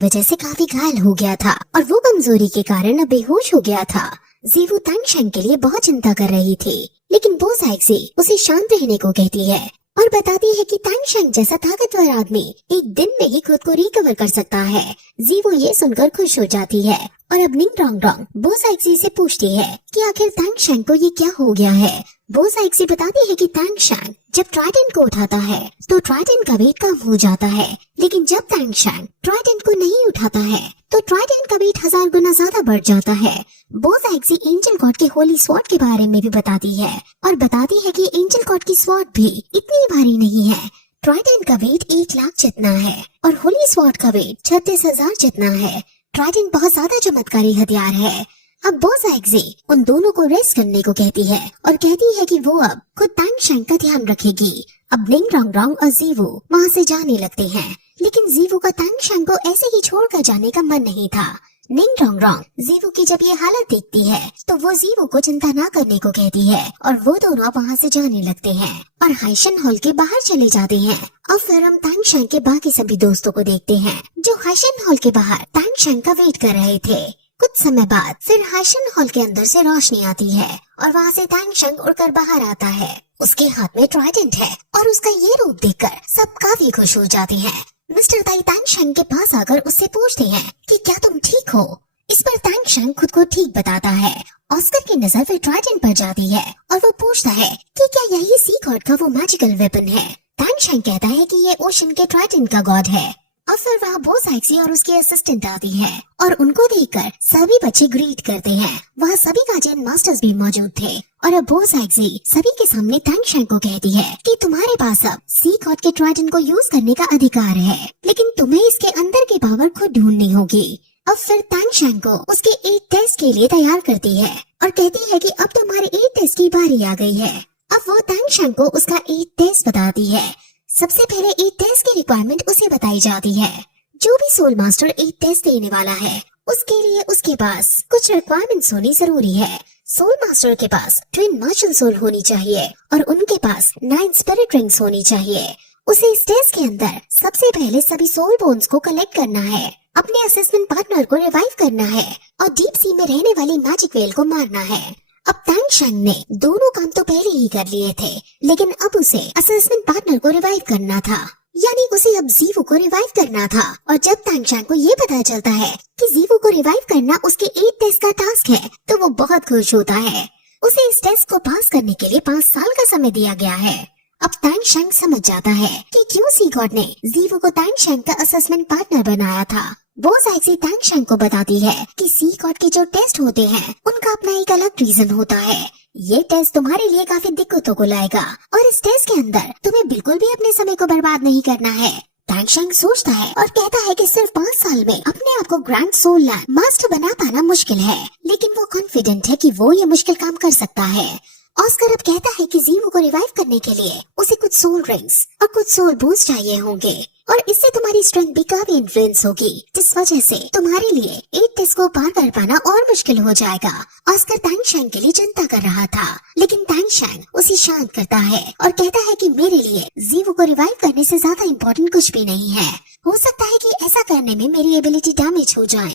वजह से काफी घायल हो गया था और वो कमजोरी के कारण अब बेहोश हो गया था। जीवू तांगशेंग के लिए बहुत चिंता कर रही थी, लेकिन बो साइक्सी उसे शांत रहने को कहती है और बताती है कि तांगशेंग जैसा ताकतवर आदमी एक दिन में ही खुद को रिकवर कर सकता है। जीवू ये सुनकर खुश हो जाती है और अब निंग रोंग रोंग बो साइक्सी से पूछती है कि आखिर तांगशेंग को ये क्या हो गया है। बो साइक्सी बताती है कि तांगशेंग जब ट्राइडेंट को उठाता है तो ट्राइडेंट का वेट कम हो जाता है, लेकिन जब तांगशेंग ट्राइडेंट को नहीं उठाता है तो ट्राइडेंट का वेट 1000 गुना ज्यादा बढ़ जाता है। बो साइक्सी एंजल गॉड के होली स्वॉर्ड के बारे में भी बताती है और बताती है कि एंजल गॉड की स्वॉर्ड भी इतनी भारी नहीं है। ट्राइडेंट का वेट 1 लाख जितना है और होली स्वॉर्ड का वेट 36,000 जितना है। ट्राइडेंट बहुत ज्यादा चमत्कारी हथियार है। अब बो साइक्सी उन दोनों को रेस्ट करने को कहती है और कहती है कि वो अब खुद तांगशेंग का ध्यान रखेगी। अब निंग रोंग रोंग और जीवू वहाँ से जाने लगते हैं, लेकिन जीवू का तांगशेंग को ऐसे ही छोड़कर जाने का मन नहीं था। निंग रोंग रोंग जीवू की जब ये हालत देखती है तो वो जीवू को चिंता ना करने को कहती है और वो दोनों वहाँ से जाने लगते हैं और हाइशन हॉल के बाहर चले जाते हैं। और फिर हम तांगशेंग के बाकी सभी दोस्तों को देखते हैं जो हाइशन हॉल के बाहर तांगशेंग का वेट कर रहे थे। कुछ समय बाद फिर हाइशन हॉल के अंदर से रोशनी आती है और वहाँ से तांगशेंग उड़कर बाहर आता है। उसके हाथ में ट्राइडेंट है और उसका ये रूप देखकर सब काफी खुश हो जाते हैं। मिस्टर ताई तांगशेंग के पास आकर उससे पूछते हैं कि क्या तुम ठीक हो। इस पर तांगशेंग खुद को ठीक बताता है। ऑस्कर की नजर फिर ट्राइडेंट पर जाती है और वो पूछता है कि क्या यही सी गॉड का वो मैजिकल वेपन है। तांगशेंग कहता है कि ये ओशन के ट्राइडेंट का गॉड है। और फिर वहाँ बो साइक्सी और उसके असिस्टेंट आती है और उनको देखकर सभी बच्चे ग्रीट करते हैं। वहाँ सभी गार्जियन मास्टर्स भी मौजूद थे और अब बो साइक्सी सभी के सामने तांगशेंग को कहती है कि तुम्हारे पास अब सी गॉड के ट्राइडेंट को यूज करने का अधिकार है, लेकिन तुम्हें इसके अंदर की पावर खुद ढूंढनी होगी। अब फिर तांगशेंग को उसके 8 टेस्ट के लिए तैयार करती है और कहती है कि अब तुम्हारे 8 टेस्ट की बारी आ गई है। अब वो तांगशेंग को उसका 8 टेस्ट बताती है। सबसे पहले 8 टेस्ट की रिक्वायरमेंट उसे बताई जाती है। जो भी सोल मास्टर 8 टेस्ट देने वाला है उसके लिए उसके पास कुछ रिक्वायरमेंट्स होनी जरूरी है। सोल मास्टर के पास ट्विन मर्चेंट सोल होनी चाहिए और उनके पास 9 स्पिरिट रिंग्स होनी चाहिए। उसे इस टेस्ट के अंदर सबसे पहले सभी सोल बोन्स को कलेक्ट करना है, अपने असेसमेंट पार्टनर को रिवाइव करना है और डीप सी में रहने वाली मैजिक वेल को मारना है। अब तांगशेंग ने दोनों काम तो पहले ही कर लिए थे, लेकिन अब उसे असेसमेंट पार्टनर को रिवाइव करना था, यानी उसे अब जीवू को रिवाइव करना था। और जब तांगशेंग को ये पता चलता है कि जीवू को रिवाइव करना उसके 8 टेस्ट का टास्क है तो वो बहुत खुश होता है। उसे इस टेस्ट को पास करने के लिए 5 साल का समय दिया गया है। अब तांगशेंग समझ जाता है कि क्यों सी गॉड ने जीवू को तांगशेंग का असेसमेंट पार्टनर बनाया था। बो साइक्सी तांगशेंग को बताती है कि सी गॉड के जो टेस्ट होते हैं उनका अपना एक अलग रीजन होता है। ये टेस्ट तुम्हारे लिए काफी दिक्कतों को लाएगा और इस टेस्ट के अंदर तुम्हें बिल्कुल भी अपने समय को बर्बाद नहीं करना है। तांगशेंग सोचता है और कहता है कि सिर्फ 5 साल में अपने आप को ग्रैंड सोल लैंड मास्टर बना पाना मुश्किल है, लेकिन वो कॉन्फिडेंट है कि वो ये मुश्किल काम कर सकता है। ऑस्कर अब कहता है कि जीवू को रिवाइव करने के लिए उसे कुछ सोल रिंग्स और कुछ सोल बूस्ट चाहिए होंगे और इससे तुम्हारी स्ट्रेंथ भी काफी इन्फ्लुएंस होगी, जिस वजह से तुम्हारे लिए 8 टेस्ट को पार कर पाना और मुश्किल हो जाएगा। ऑस्कर तांगशेंग के लिए चिंता कर रहा था, लेकिन तांगशेंग उसे शांत करता है और कहता है कि मेरे लिए जीवू को रिवाइव करने से ज्यादा इम्पोर्टेंट कुछ भी नहीं है। हो सकता है कि ऐसा करने में मेरी एबिलिटी डैमेज हो जाए,